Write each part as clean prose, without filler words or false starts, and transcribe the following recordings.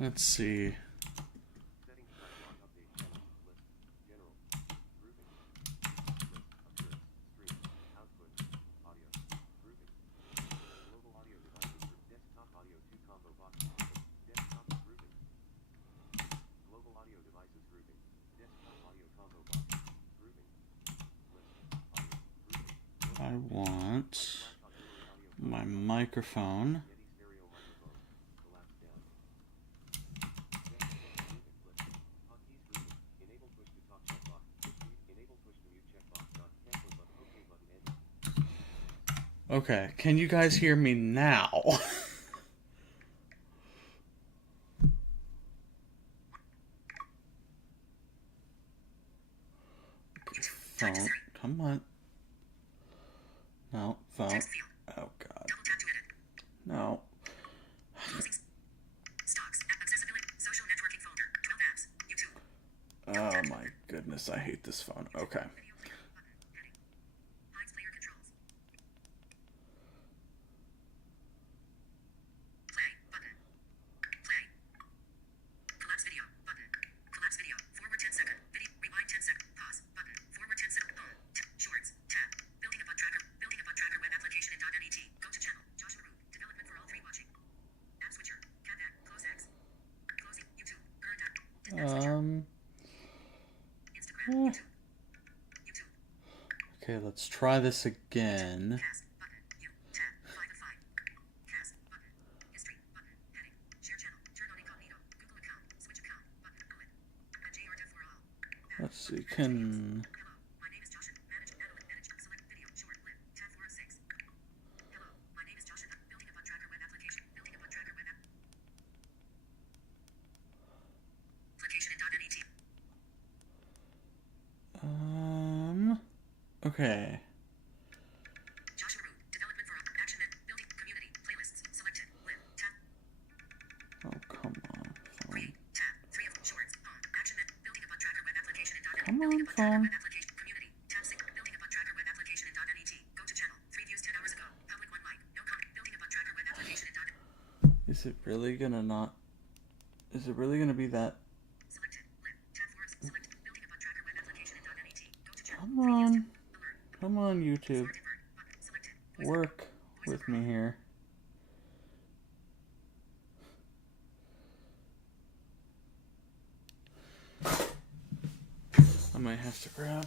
Let's see. I want my microphone. Okay, can you guys hear me now? Phone, come on. No, phone. Oh god. No. Oh my goodness, I hate this phone. Okay. eh. Okay, let's try this again. Let's see, can... Okay. Oh, come on, phone. Come on, phone. Is it really gonna not... Is it really gonna be that... Come on. Come on, YouTube. Work with me here. I might have to grab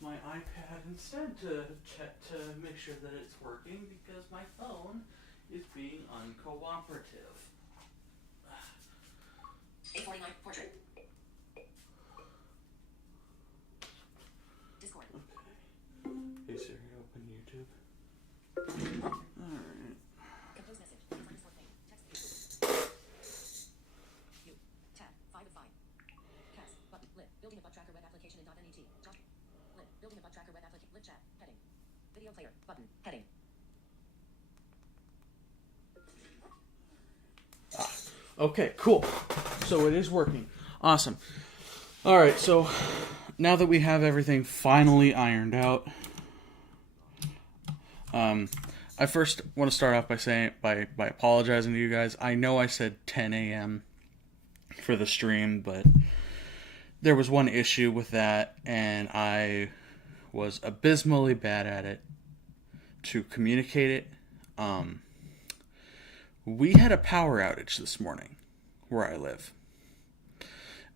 my iPad instead to check to make sure that it's working because my phone is being uncooperative. 849 portrait. Discord. Okay. Hey Siri, open YouTube. Alright. Compose message. Please thing. Text. You. Tab. 5 of 5. Cast. Button. Lit. Building a bug tracker web application in .NET. Lit. Building a bug tracker web application. Lit chat. Heading. Video player. Button. Heading. Okay, cool. So it is working. Awesome. Alright, so now that we have everything finally ironed out, I first want to start off by saying by apologizing to you guys. I know I said 10 a.m. for the stream, but there was one issue with that, and I was abysmally bad at it to communicate it. We had a power outage this morning where I live.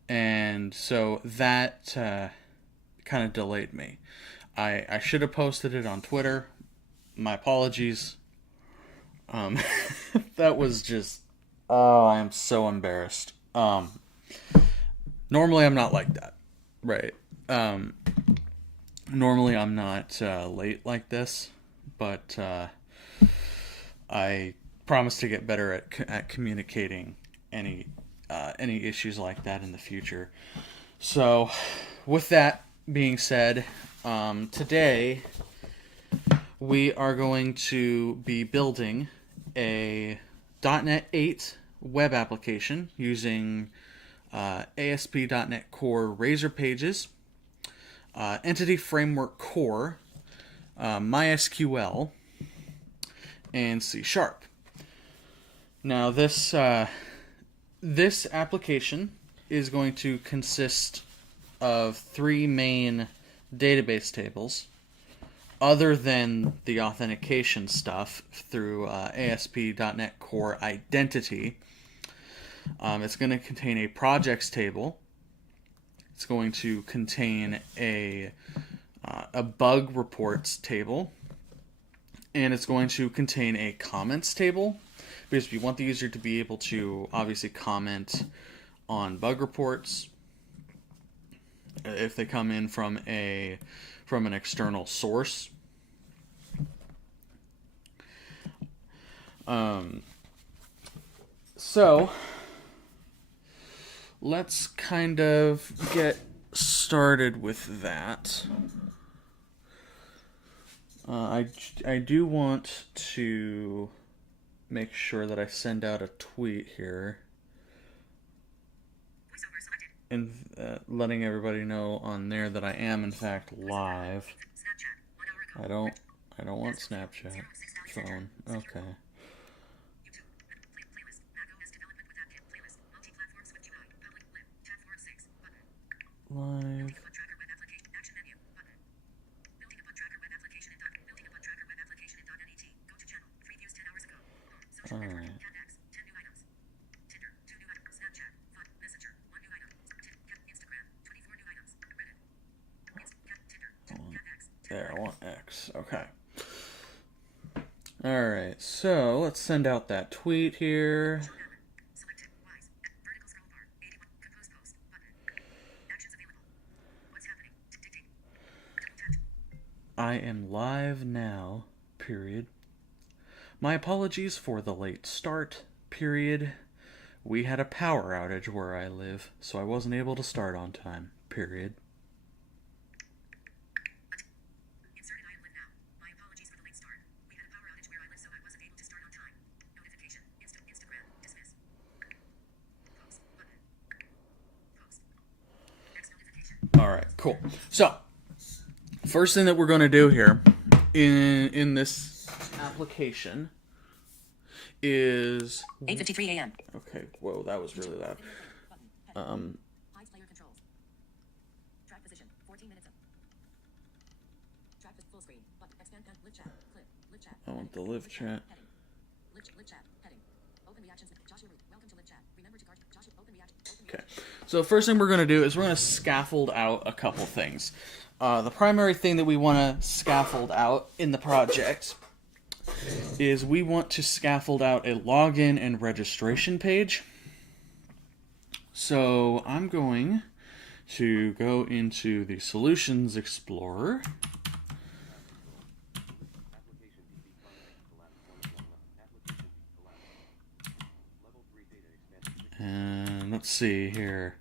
And so that kind of delayed me. I should have posted it on Twitter. My apologies. That was just... Oh, I am so embarrassed. Normally I'm not like that. Right. Normally I'm not late like this. But I promise to get better at communicating any issues like that in the future. So, with that being said, today we are going to be building a .NET 8 web application using ASP.NET Core Razor Pages, Entity Framework Core, MySQL, and C#. Now this this application is going to consist of three main database tables, other than the authentication stuff through ASP.NET Core Identity. It's going to contain a projects table. It's going to contain a bug reports table, and it's going to contain a comments table, because we want the user to be able to obviously comment on bug reports if they come in from an external source. So let's kind of get started with that. I do want to make sure that I send out a tweet here and letting everybody know on there that I am in fact live. I don't want Snapchat phone. Okay. Live. Alright. There, I want X. Okay. Alright, so let's send out that tweet here. I am live now, period. My apologies for the late start, period. We had a power outage where I live, so I wasn't able to start on time, period. Inserted I am live now. My apologies for the late start. We had a power outage where I live, so I wasn't able to start on time. Notification. Instagram. Dismiss. Post. Button. Post. Next notification. Alright, cool. So, first thing that we're going to do here in this application is 8:53 a.m. Okay, whoa, that was really loud. Hides player controls. Track position. 14 minutes up. Track full screen. Button. Expand live chat. Clip. Live chat. I want the live chat. Heading. Live chat. Heading. Open reactions with Joshua Root. Welcome to live chat. Remember to guard Joshua. Open reaction. Okay. So the first thing we're going to do is we're going to scaffold out a couple things. The primary thing that we want to scaffold out in the project is we want to scaffold out a login and registration page. So I'm going to go into the Solutions Explorer. And let's see here.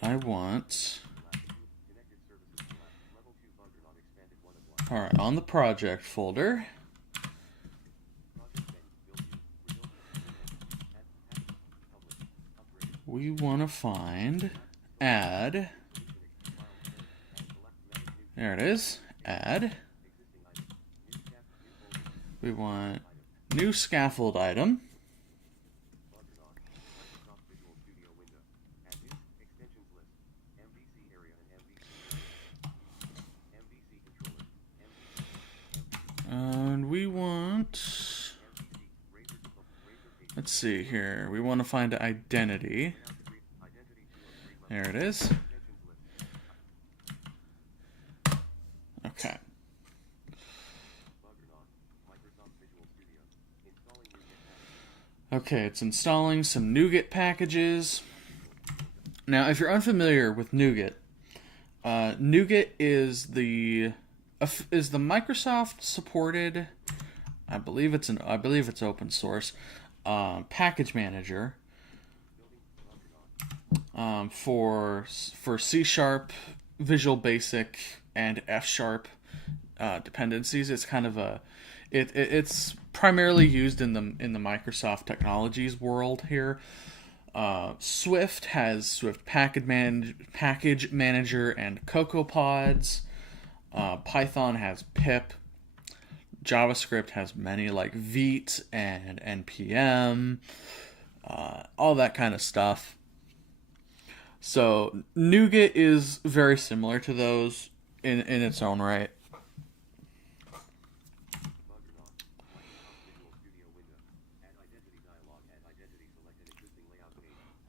I want... Alright, on the project folder, we want to find add. There it is. Add. We want new scaffold item. And we want, let's see here, we want to find identity. There it is. Okay. Okay, it's installing some NuGet packages. Now, if you're unfamiliar with NuGet, NuGet is the Microsoft supported, I believe it's open source, package manager for C#, Visual Basic, and F# dependencies. It's kind of it's primarily used in the Microsoft Technologies world here. Swift has Swift Package Manager and CocoaPods. Python has pip. JavaScript has many like Vite and NPM. all that kind of stuff. So NuGet is very similar to those in its own right.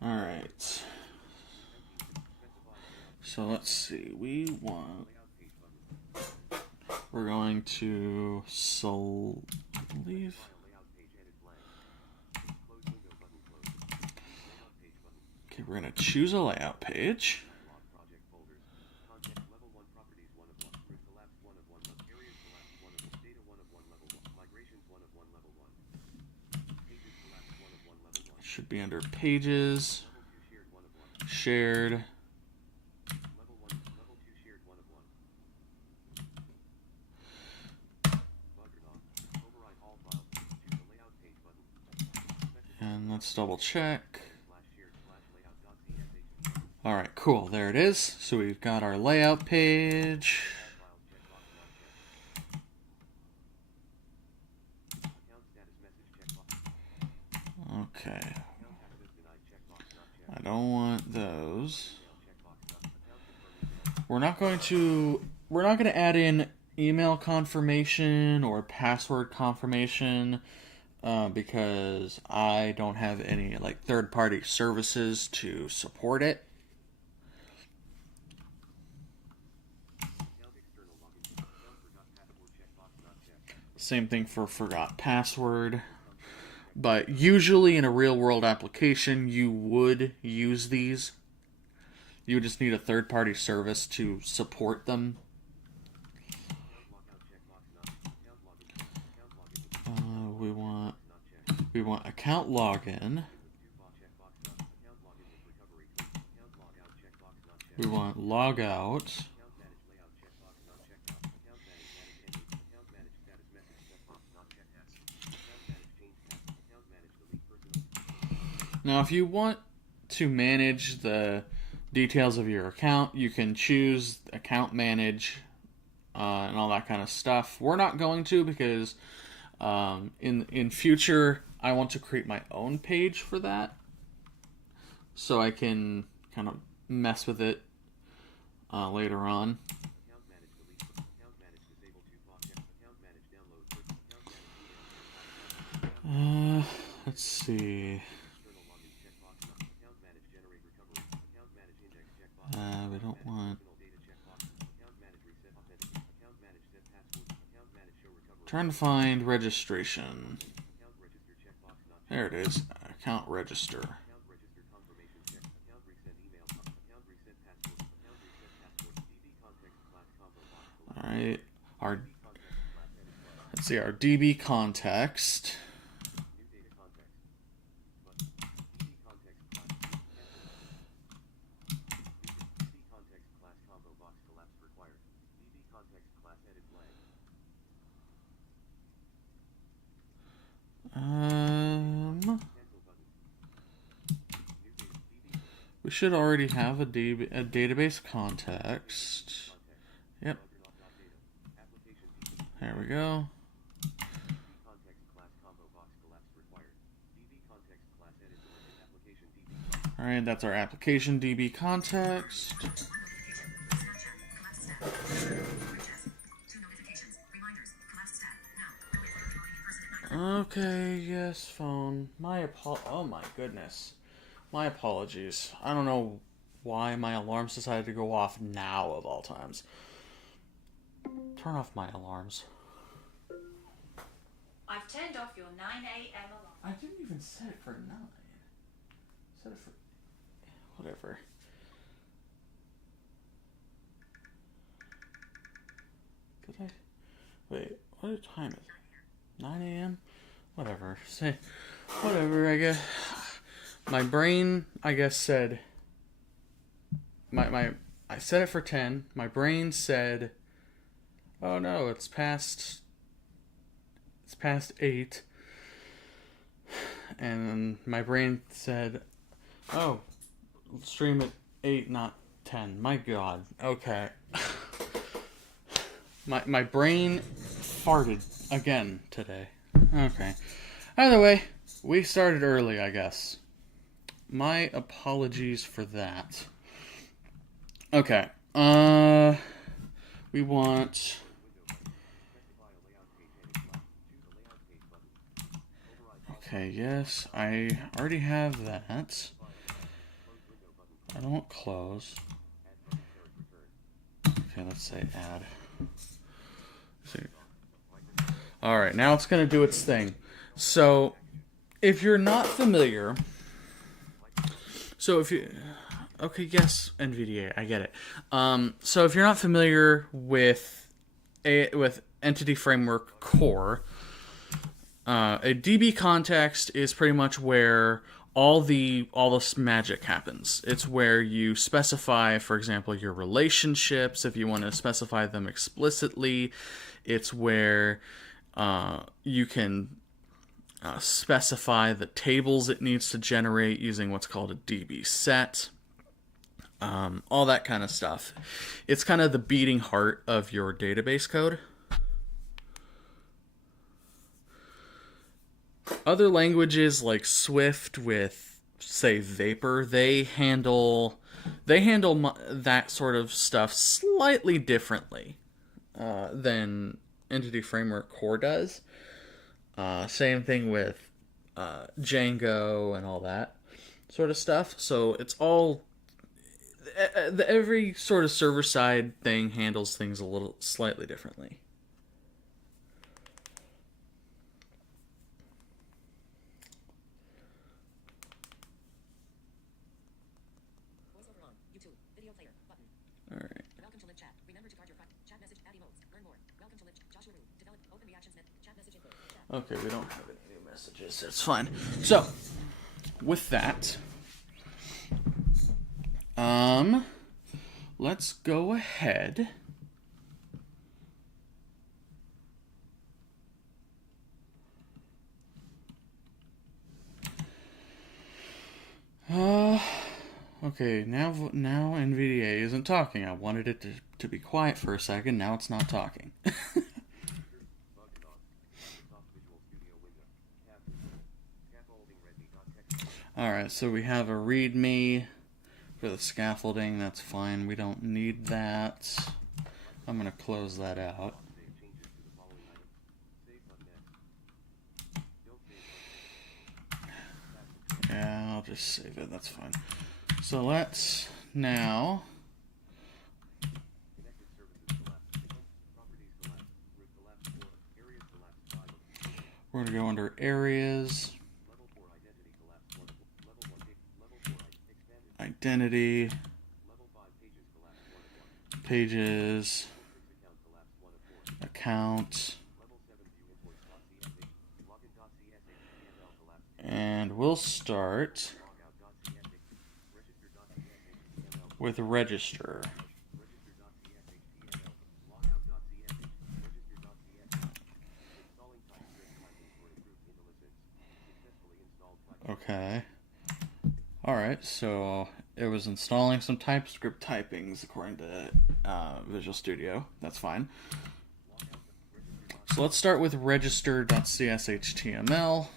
All right. So let's see. We're going to leave. Okay, we're going to choose a layout page. It should be under pages, shared. And let's double check. Alright, cool. There it is. So we've got our layout page. Okay. I don't want those. We're not going to add in email confirmation or password confirmation because I don't have any like third-party services to support it. Same thing for forgot password. But usually in a real-world application, you would use these. You just need a third-party service to support them. We want account login. We want logout. Now, if you want to manage the details of your account, you can choose account manage and all that kind of stuff. We're not going to because in future I want to create my own page for that, so I can kind of mess with it later on. Let's see. We don't want. Trying to find registration. There it is. Account register. Alright. Let's see, our DB context. We should already have a database context. Yep. There we go. Alright, that's our application DB context. Okay, yes, phone. Oh my goodness. My apologies. I don't know why my alarms decided to go off now of all times. Turn off my alarms. I've turned off your 9 a.m. alarm. I didn't even set it for 9. Set it for... whatever. Did I... Wait, what time is it? 9 a.m.? Whatever. Say... whatever, I guess... My brain, I guess, said... I set it for 10. My brain said... oh no, it's past 8. And my brain said, oh, stream at 8, not 10. My god. Okay. My brain farted again today. Okay. Either way, we started early, I guess. my apologies for that. Okay. We want. Okay, yes, I already have that. I don't want close. Okay, let's say add. See. All right, now it's going to do its thing. So, if you're not familiar, so if you, okay, yes, NVDA, I get it. So if you're not familiar with Entity Framework Core, a DB context is pretty much where all this magic happens. It's where you specify, for example, your relationships if you want to specify them explicitly. It's where you can specify the tables it needs to generate using what's called a DB set. All that kind of stuff. It's kind of the beating heart of your database code. Other languages like Swift with, say, Vapor, they handle that sort of stuff slightly differently than Entity Framework Core does. Same thing with Django and all that sort of stuff. So it's all every sort of server side thing handles things a little slightly differently. Voiceover on. YouTube. Video player. Button. All right. Welcome to Live Chat. Remember to guard your chat message. Add emotes. Learn more. Welcome to Live Joshua Root. Develop open reactions net. Chat message info. Chat. Okay, we don't have any new messages. It's fine. So, with that, let's go ahead. Okay, now NVDA isn't talking. I wanted it to be quiet for a second. Now it's not talking. Alright, so we have a README for the scaffolding. That's fine. We don't need that. I'm going to close that out. Yeah, I'll just save it. That's fine. So let's now we're going to go under areas, identity, pages, account, and we'll start with register. Okay. Alright, so it was installing some TypeScript typings according to Visual Studio. That's fine. So let's start with register.cshtml.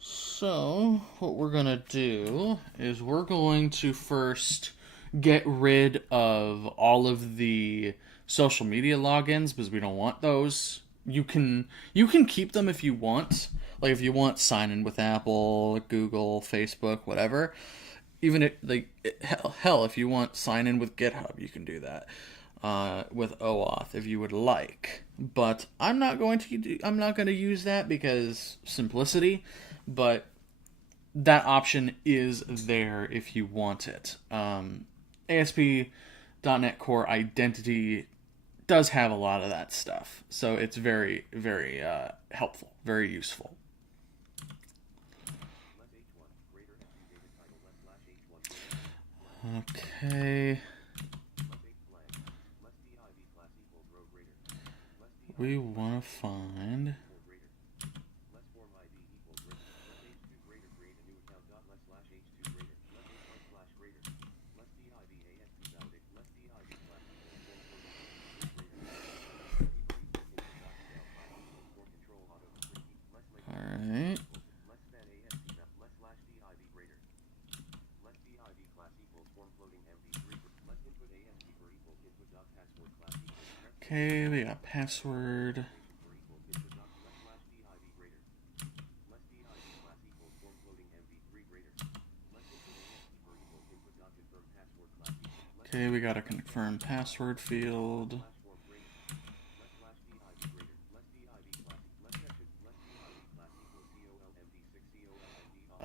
So what we're going to do is we're going to first get rid of all of the social media logins because we don't want those. You can keep them if you want. Like if you want sign in with Apple, Google, Facebook, whatever. Even hell, if you want sign in with GitHub, you can do that with OAuth if you would like. But I'm not going to use that because simplicity. But that option is there if you want it. ASP.NET Core Identity does have a lot of that stuff, so it's very, very helpful, very useful. Okay. We want to find... Okay, we got password. Okay, we got a confirm password field.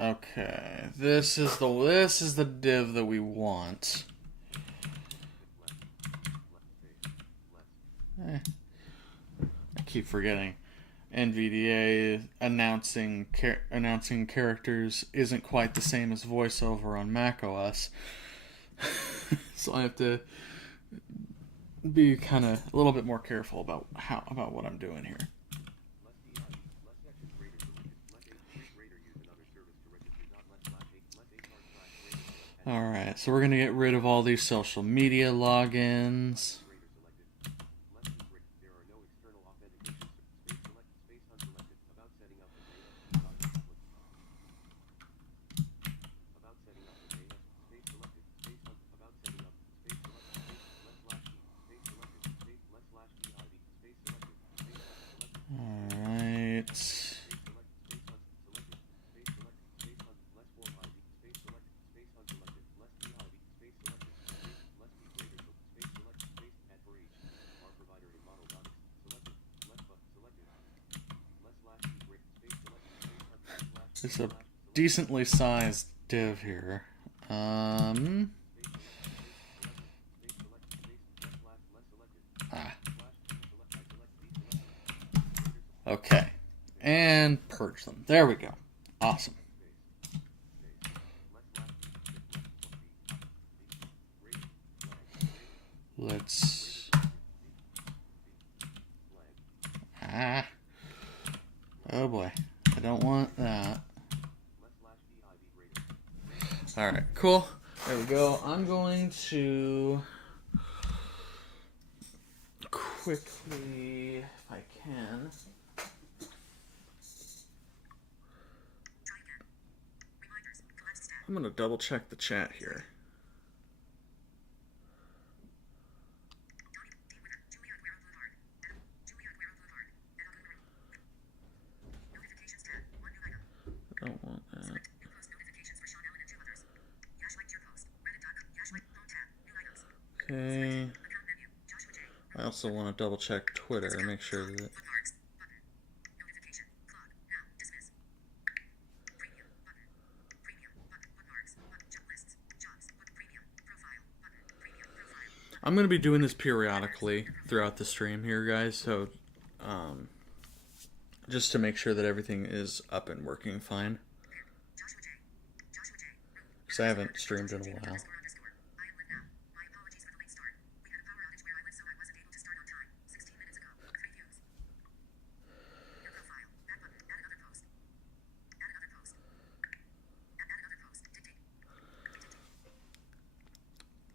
Okay, this is the div that we want. I keep forgetting. NVDA announcing characters isn't quite the same as voiceover on macOS, so I have to be kind of a little bit more careful about what I'm doing here. Alright, so we're going to get rid of all these social media logins. Alright. It's a decently sized div here. Okay. And purge them. There we go. Awesome. Let's... Oh boy. I don't want that. Alright, cool. There we go. I'm going to quickly, if I can... I'm going to double check the chat here. I don't want that. Okay. I also want to double check Twitter and make sure that... I'm going to be doing this periodically throughout the stream here, guys, so just to make sure that everything is up and working fine. Because I haven't streamed in a while.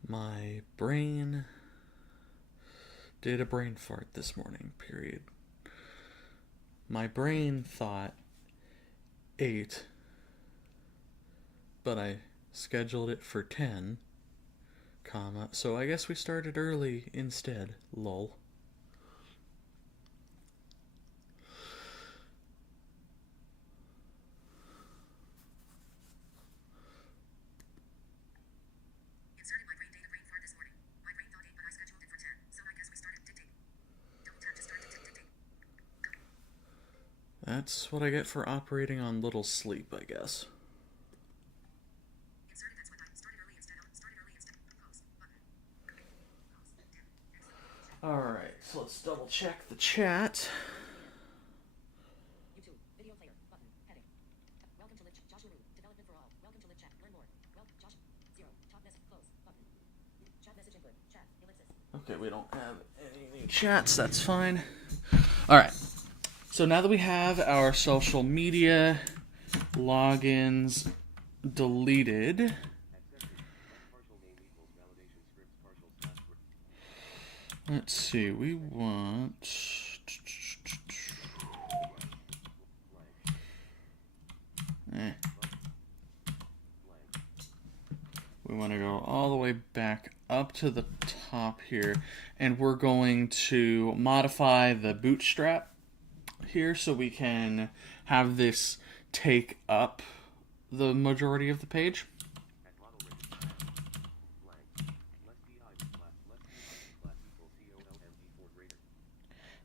My brain did a brain fart this morning, period. My brain thought 8, but I scheduled it for 10, comma, so I guess we started early instead, lol. That's what I get for operating on little sleep, I guess. Alright, so let's double check the chat. YouTube, video player, button, heading. Welcome to Joshua Root, development for all. Welcome to chat, learn more. Well, Josh, 0, top message, close, button. Chat message input, chat, ellipsis. Okay, we don't have any new chats, that's fine. Alright. So now that we have our social media logins deleted, let's see, we want... We want to go all the way back up to the top here, and we're going to modify the bootstrap here so we can have this take up the majority of the page.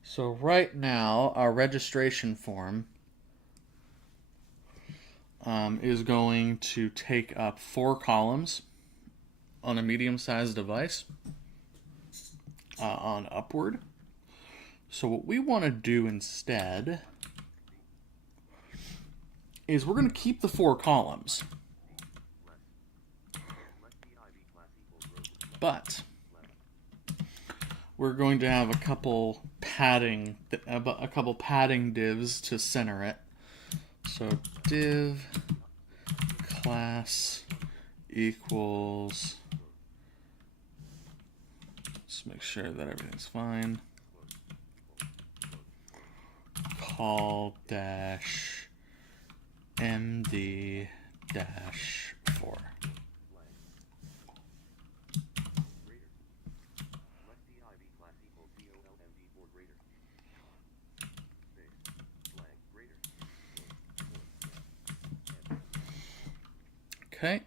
So right now, our registration form is going to take up 4 columns on a medium-sized device on upward. So what we want to do instead is we're going to keep the 4 columns, but we're going to have a couple padding divs to center it. So div class equals, let's make sure that everything's fine, call dash md dash 4. Okay.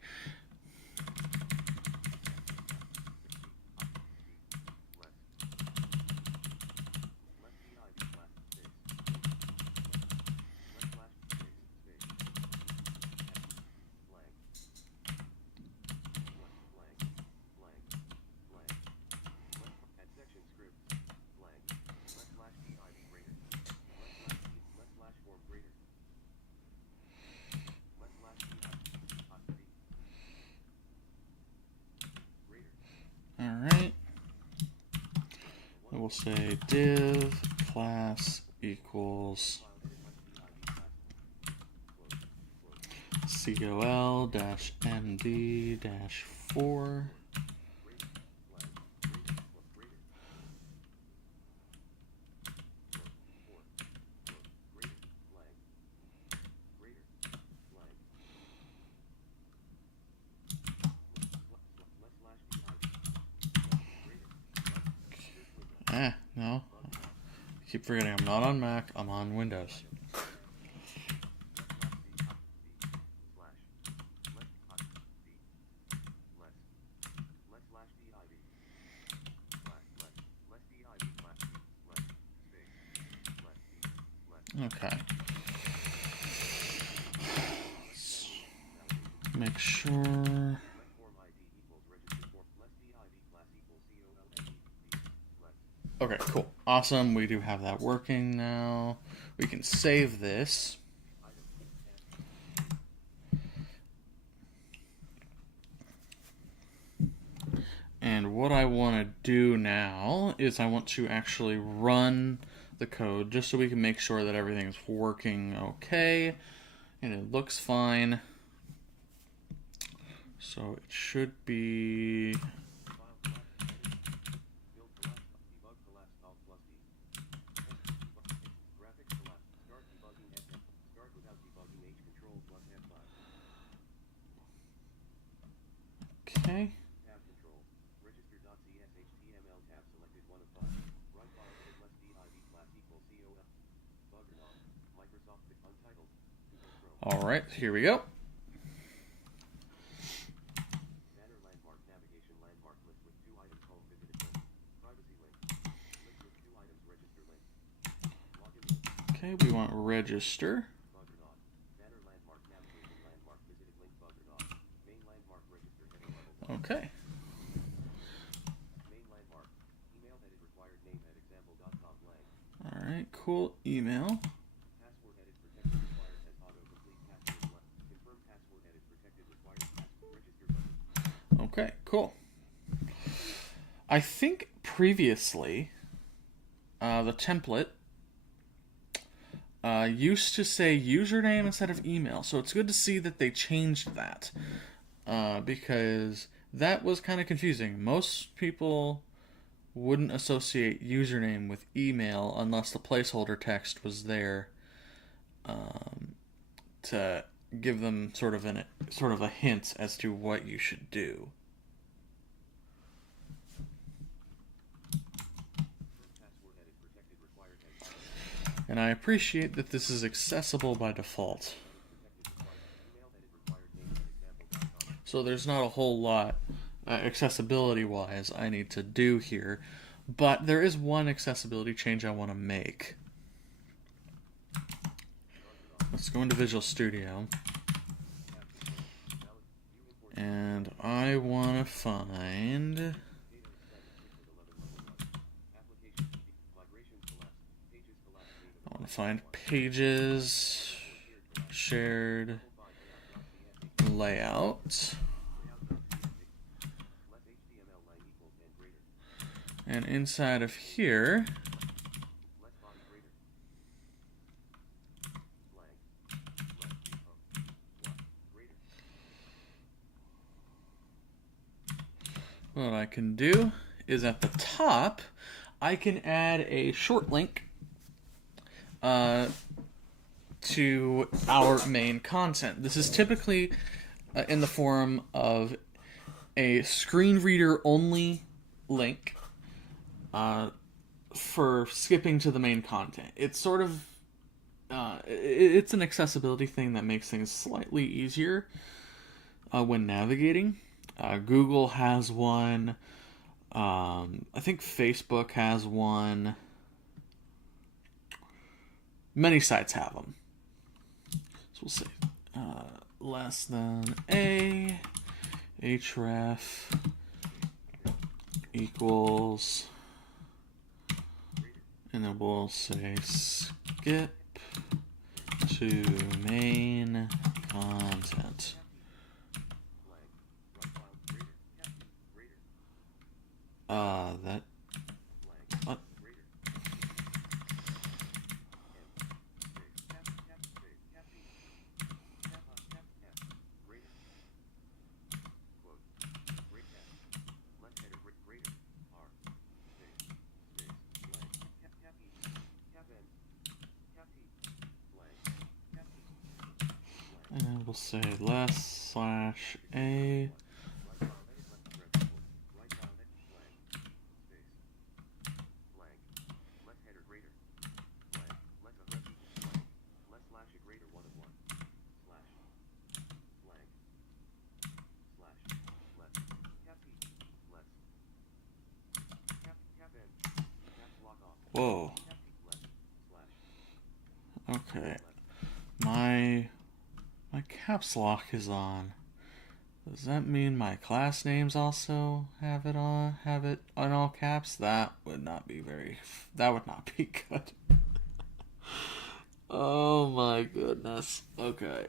Alright. We'll say div class equals col dash md dash 4. No. I keep forgetting I'm not on Mac, I'm on Windows. Okay. Let's make sure. Okay, cool. Awesome. We do have that working now. We can save this. And what I want to do now is I want to actually run the code just so we can make sure that everything's working okay and it looks fine. So it should be... Okay. All right, here we go. Okay, we want register. Okay. All right, cool. Email. Okay, cool. I think previously the template used to say username instead of email, so it's good to see that they changed that because that was kind of confusing. Most people wouldn't associate username with email unless the placeholder text was there to give them sort of a hint as to what you should do. And I appreciate that this is accessible by default. So there's not a whole lot accessibility-wise I need to do here, but there is one accessibility change I want to make. Let's go into Visual Studio. And I want to find... pages, shared, layout. And inside of here, what I can do is at the top, I can add a short link to our main content. This is typically in the form of a screen reader only link for skipping to the main content. It's sort of it's an accessibility thing that makes things slightly easier when navigating. Google has one. I think Facebook has one. Many sites have them. So we'll say less than a href equals, and then we'll say skip to main content. That what? And we'll say less / a. Whoa. Okay. My caps lock is on. Does that mean my class names also have it on all caps? That would not be good. Oh my goodness. Okay.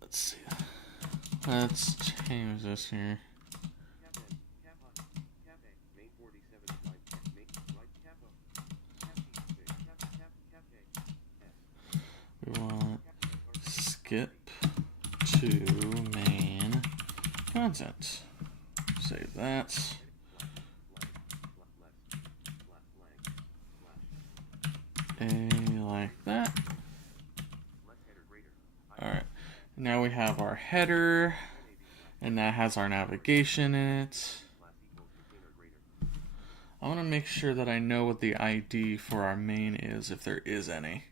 Let's see. Let's change this here. We want skip to main content. Save that. A like that. Alright. Now we have our header, and that has our navigation in it. I want to make sure that I know what the ID for our main is, if there is any.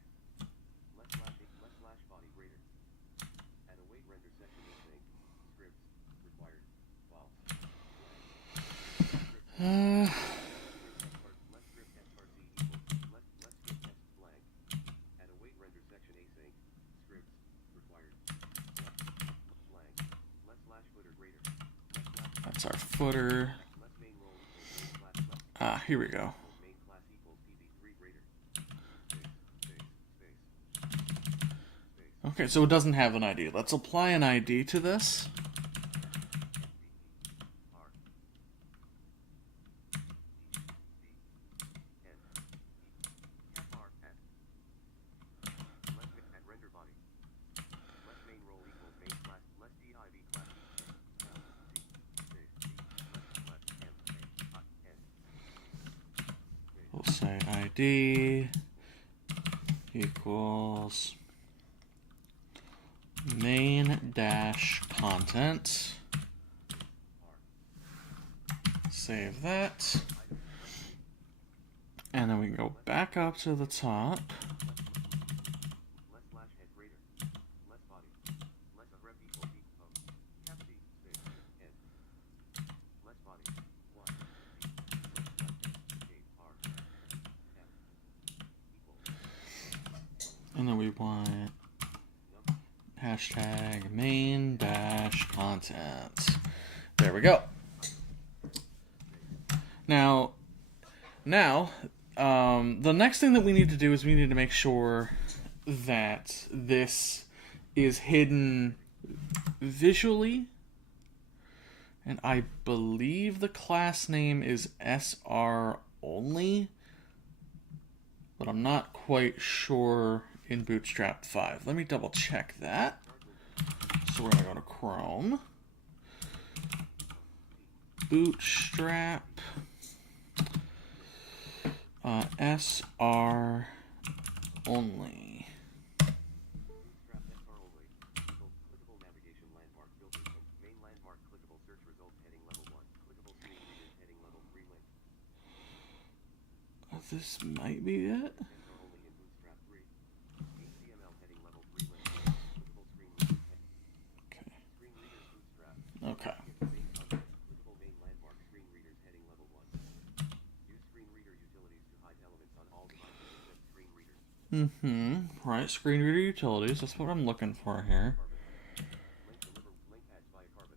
That's our footer. Here we go. Okay, so it doesn't have an ID. Let's apply an ID to this. We'll say ID equals main dash content. Save that. And then we can go back up to the top. Less slash head greater. Less body. Less of rep equals equal. Cap C space head. Less body. 1. Less slash head. Shape R. F. Equals. And then we want Number. hashtag main dash content. There we go. Now, the next thing that we need to do is we need to make sure that this is hidden visually. And I believe the class name is SR only, but I'm not quite sure in Bootstrap 5. Let me double check that. So we're going to go to Chrome. Bootstrap. SR only. Bootstrap SR only. Clickable navigation landmark filters. Main landmark clickable search results heading level 1. Clickable screen readers heading level 3 link. This might be it. SR only in Bootstrap 3. HTML heading level 3 link. Clickable screen readers. Okay. Screen readers Bootstrap. Okay. Main content. Clickable main landmark screen readers heading level 1. Use screen reader utilities to hide elements on all devices except screen readers. Right, screen reader utilities. That's what I'm looking for here. Link deliver link adds via carbon.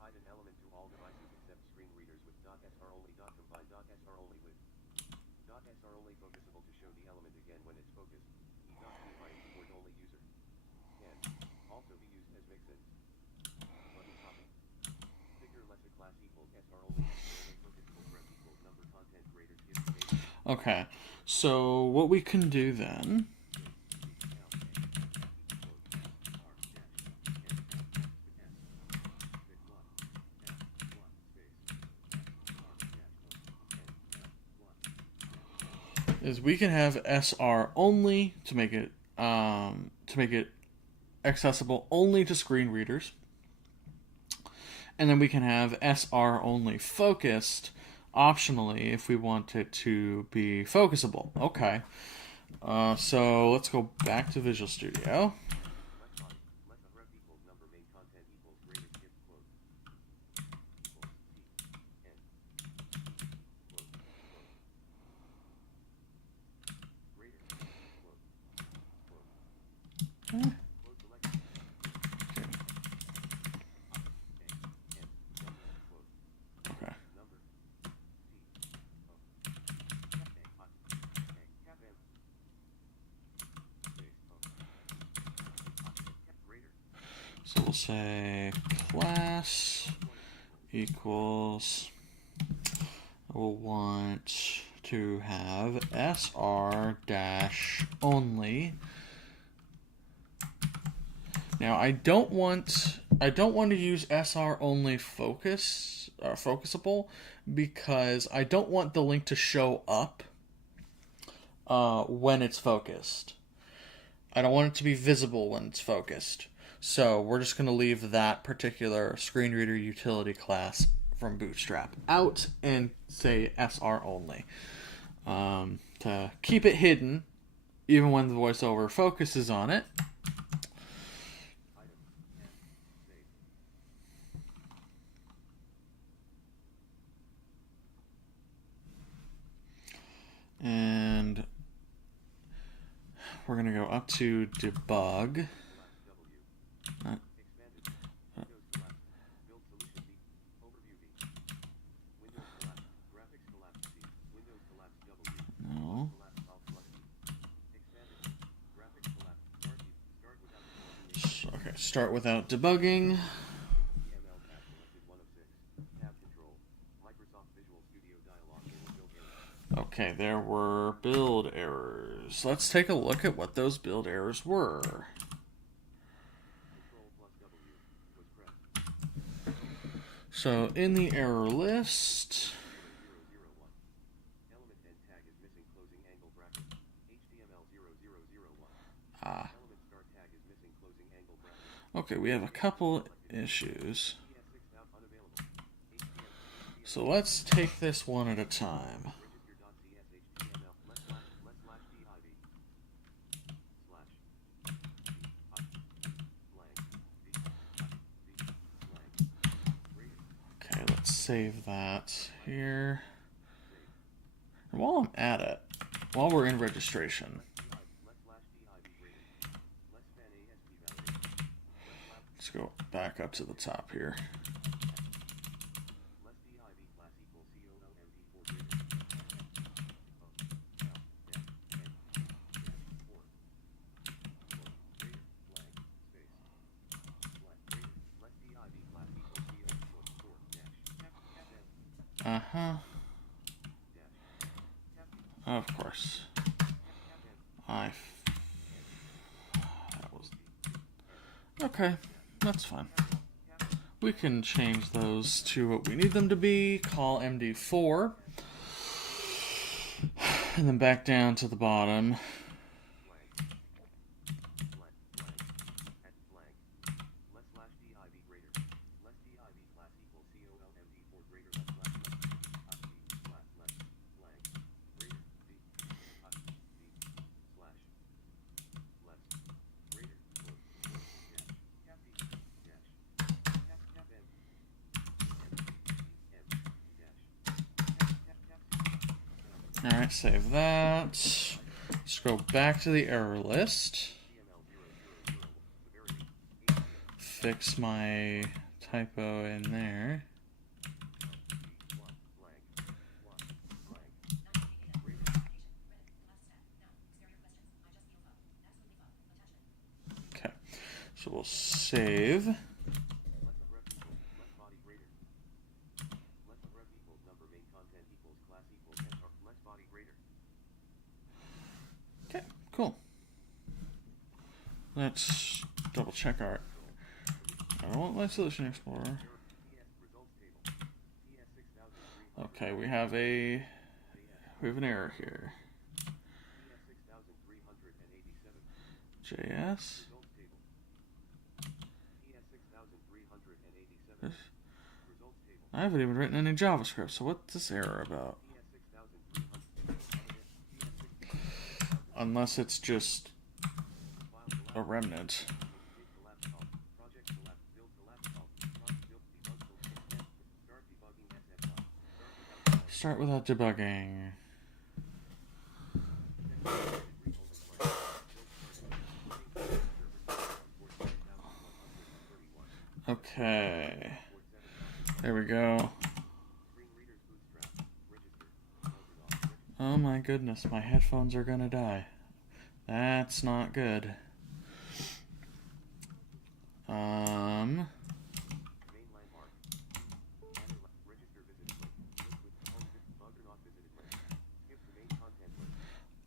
Hide an element to all devices except screen readers with .sr only. Combine .sr only with .sr only focusable to show the element again when it's focused. E.key by a keyboard only user. Can also be used as mixins. Button copy. Figure lesser class equals sr only. Focusable ref equals number content greater gives name. Okay, so what we can do then is we can have SR only to make it accessible only to screen readers, and then we can have SR only focused optionally if we want it to be focusable. Okay, so let's go back to Visual Studio. Okay. So we'll say class equals, we'll want to have SR dash only. Now I don't want to use SR only focusable because I don't want the link to show up when it's focused. I don't want it to be visible when it's focused. So we're just going to leave that particular screen reader utility class from Bootstrap out and say SR only to keep it hidden even when the voiceover focuses on it. And we're going to go up to debug. No. Okay, start without debugging. Okay, there were build errors. Let's take a look at what those build errors were. So in the error list, okay, we have a couple issues. So let's take this one at a time. save that here. And while I'm at it, while we're in registration, let's go back up to the top here. Uh-huh. Of course. That was... Okay, that's fine. We can change those to what we need them to be. Call MD4. And then back down to the bottom. Alright, save that. Let's go back to the error list. Fix my typo in there. Okay, so we'll save. Okay, cool. Let's double check our... I don't want my solution explorer. Okay, we have an error here. JS. I haven't even written any JavaScript, so what's this error about? Unless it's just a remnant. Start without debugging. Okay. There we go. Oh my goodness, my headphones are gonna die. That's not good.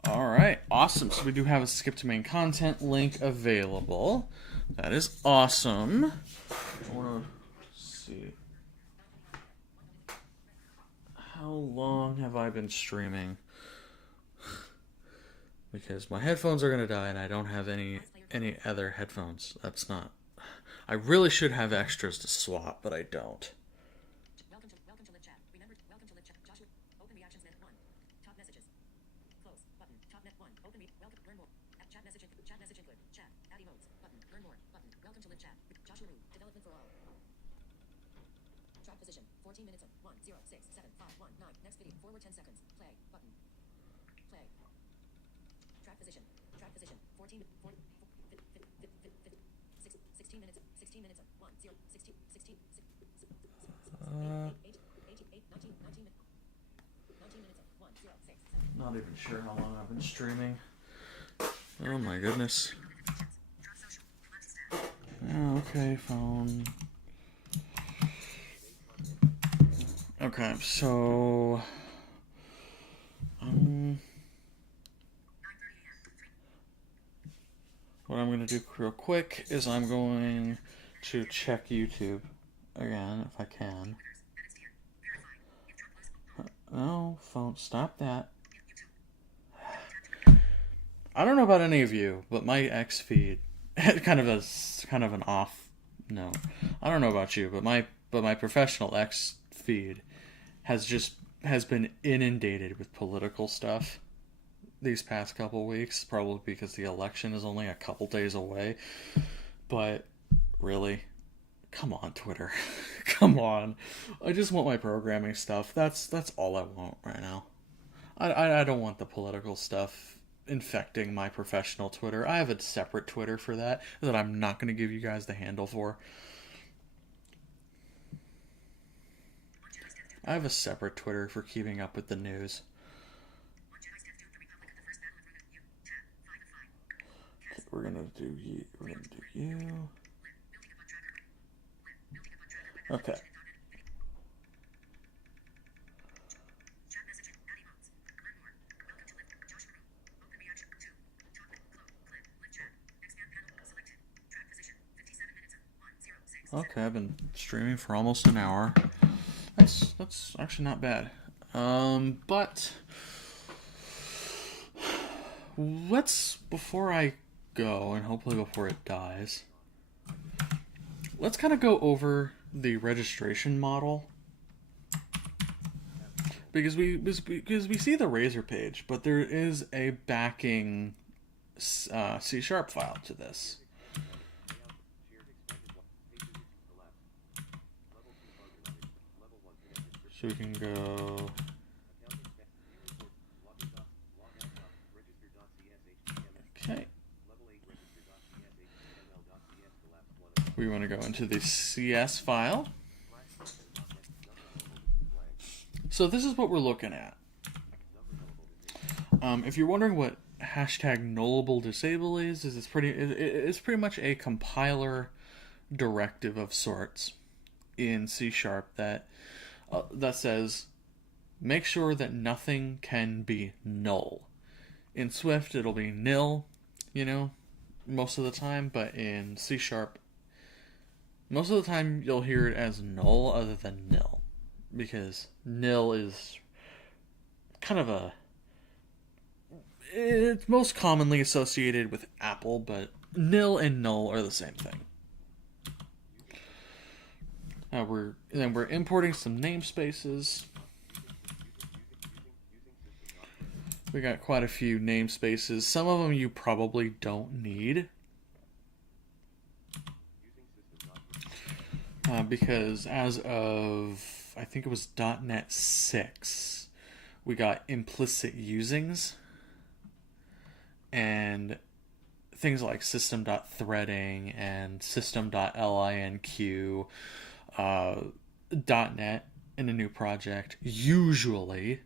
Alright, awesome. So we do have a skip to main content link available. That is awesome. I want to see. How long have I been streaming? Because my headphones are gonna die and I don't have any other headphones. That's not... I really should have extras to swap, but I don't. Welcome to live chat. Remember, welcome to live chat. Joshua, open reactions net 1. Top messages. Close button. Top net 1. Open welcome. Learn more. Chat message include. Chat. Add emotes. Button. Learn more. Button. Welcome to live chat. Joshua Wu. Development for all. Track position. 14 minutes of 1 0 6 7 5 1 9. Next video. Forward 10 seconds. Play button. Play. Track position. 14 16 minutes. 16 minutes of 1 0 16 16 19 minutes of 1 0 6 7. Not even sure how long I've been streaming. Oh my goodness. Oh, okay, phone. Okay, so what I'm going to do real quick is I'm going to check YouTube again, if I can. No, phone, stop that. I don't know about any of you, but my X feed, kind of an off note. I don't know about you, but my professional X feed has been inundated with political stuff these past couple weeks, probably because the election is only a couple days away. But really, Come on, Twitter. Come on. I just want my programming stuff. That's all I want right now. I don't want the political stuff infecting my professional Twitter. I have a separate Twitter for that I'm not going to give you guys the handle for. One Jedi Step Dude. I have a separate Twitter for keeping up with the news. One Jedi Step Dude. The Republic of the First Battle of Runa. You. Tab. 5 of 5. Cast. We're gonna do you. We're gonna do you. Lit. Building upon tracker. Lit. Building upon tracker. Web Okay. application and .NET. Video. Chat messaging. Add emotes. Learn more. Welcome to live. Joshua Room. Open reaction. 2. Talk. Close. Clip. Live chat. Expand panel. Selected. Track position. 57 minutes of 106. Okay, I've been streaming for almost an hour. That's actually not bad. But before I go, and hopefully before it dies, let's kind of go over the registration model. Because we see the Razor page, but there is a backing C# file to this. So we can go. Okay. We want to go into the CS file. So this is what we're looking at. If you're wondering what hashtag nullable disable is it's pretty much a compiler directive of sorts in C# that says make sure that nothing can be null. In Swift, it'll be nil, most of the time, but in C#, most of the time you'll hear it as null other than nil, because nil is kind of it's most commonly associated with Apple, but nil and null are the same thing. We're importing some namespaces. We got quite a few namespaces. Some of them you probably don't need. Because as of, I think it was .NET 6, we got implicit usings. And things like system.threading and system.linq, .NET in a new project usually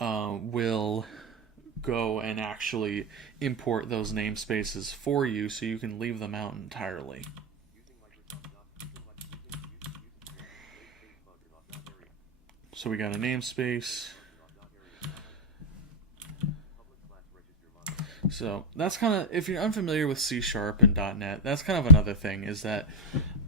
will go and actually import those namespaces for you so you can leave them out entirely. So we got a namespace. So that's kind of, if you're unfamiliar with C# and .NET, that's kind of another thing, is that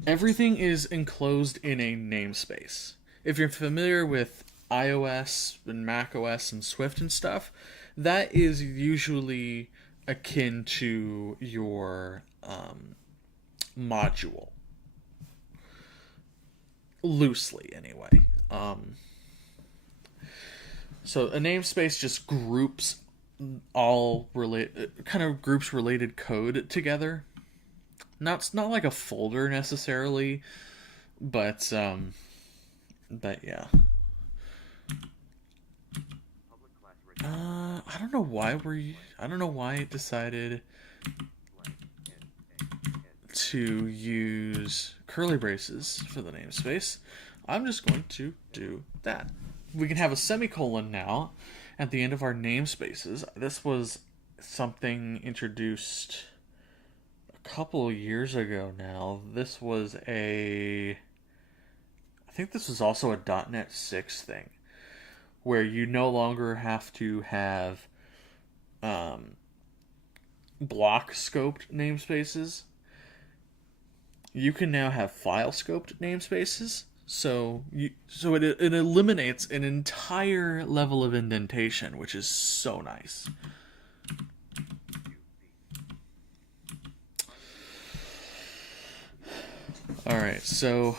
everything is enclosed in a namespace. If you're familiar with iOS and macOS and Swift and stuff, that is usually akin to your module. Loosely, anyway. So a namespace just groups groups related code together. Not like a folder necessarily, but yeah. I don't know why it decided to use curly braces for the namespace. I'm just going to do that. We can have a semicolon now at the end of our namespaces. This was something introduced a couple of years ago now. I think this was also a .NET 6 thing, where you no longer have to have block scoped namespaces. You can now have file scoped namespaces. So it eliminates an entire level of indentation, which is so nice. All right, so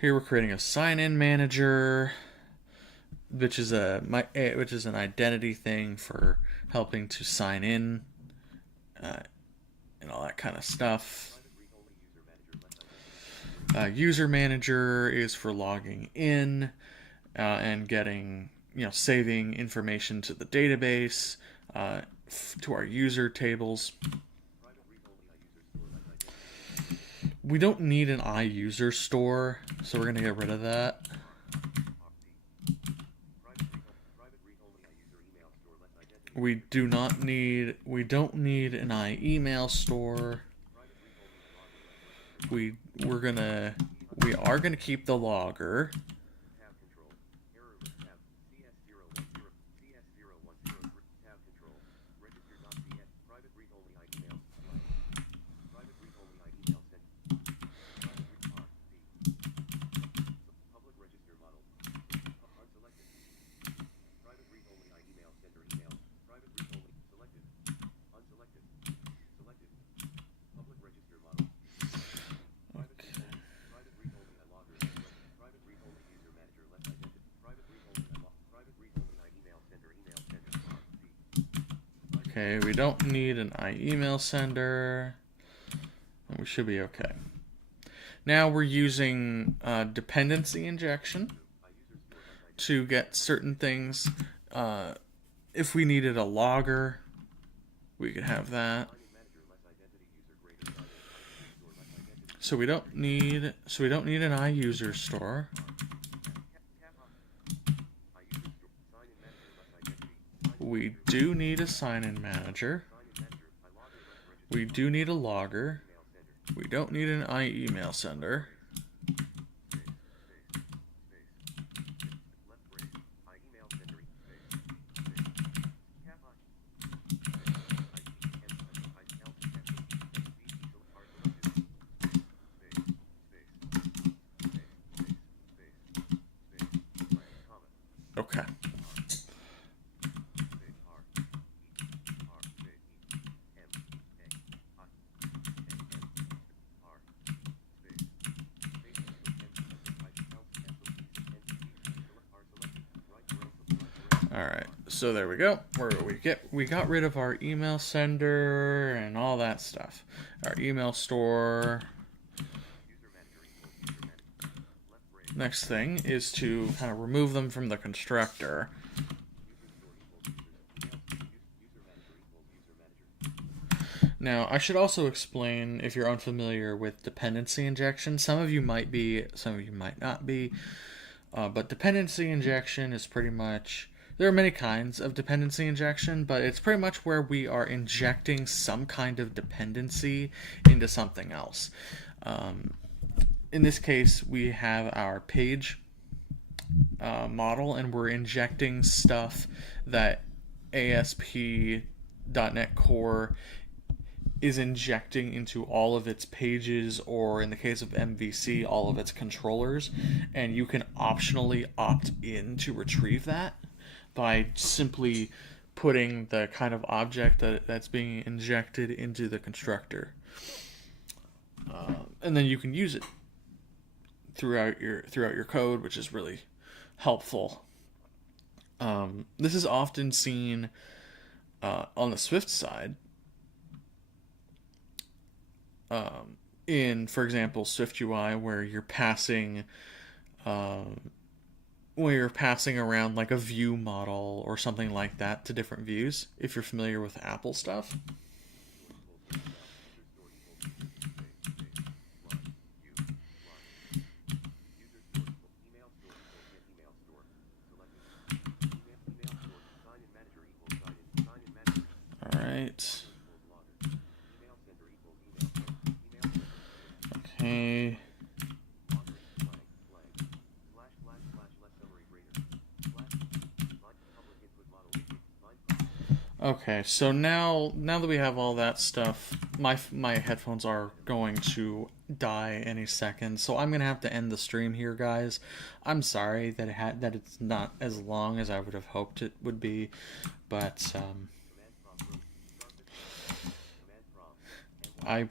here we're creating a sign-in manager, which is an identity thing for helping to sign in, and all that kind of stuff. User manager is for logging in and getting, saving information to the database, to our user tables. We don't need an iUser store, so we're going to get rid of that. We don't need an iEmail store. We are gonna keep the logger. Okay, we don't need an iEmail sender. We should be okay. Now we're using dependency injection to get certain things. If we needed a logger, we could have that. So we don't need an iUser store. We do need a sign-in manager. We do need a logger. We don't need an iEmail sender. Okay. Alright, so there we go. We got rid of our email sender and all that stuff. Our email store. Next thing is to kind of remove them from the constructor. Now, I should also explain, if you're unfamiliar with dependency injection, some of you might be, some of you might not be, but dependency injection is pretty much, there are many kinds of dependency injection, but it's pretty much where we are injecting some kind of dependency into something else. In this case, we have our page model, and we're injecting stuff that ASP.NET Core is injecting into all of its pages, or in the case of MVC, all of its controllers, and you can optionally opt in to retrieve that by simply putting the kind of object that's being injected into the constructor. And then you can use it throughout your code, which is really helpful. This is often seen on the Swift side. In, for example, Swift UI, where you're passing around like a view model or something like that to different views, if you're familiar with Apple stuff. All right. Okay. Okay, so now that we have all that stuff, my headphones are going to die any second, so I'm gonna have to end the stream here, guys. I'm sorry that it's not as long as I would have hoped it would be, but I'm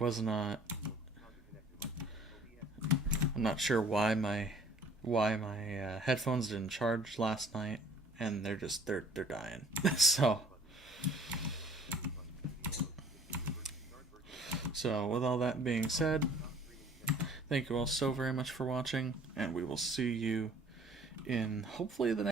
not sure why my headphones didn't charge last night, and they're dying. So with all that being said, thank Thank you all so very much for watching, and we will see you in hopefully the next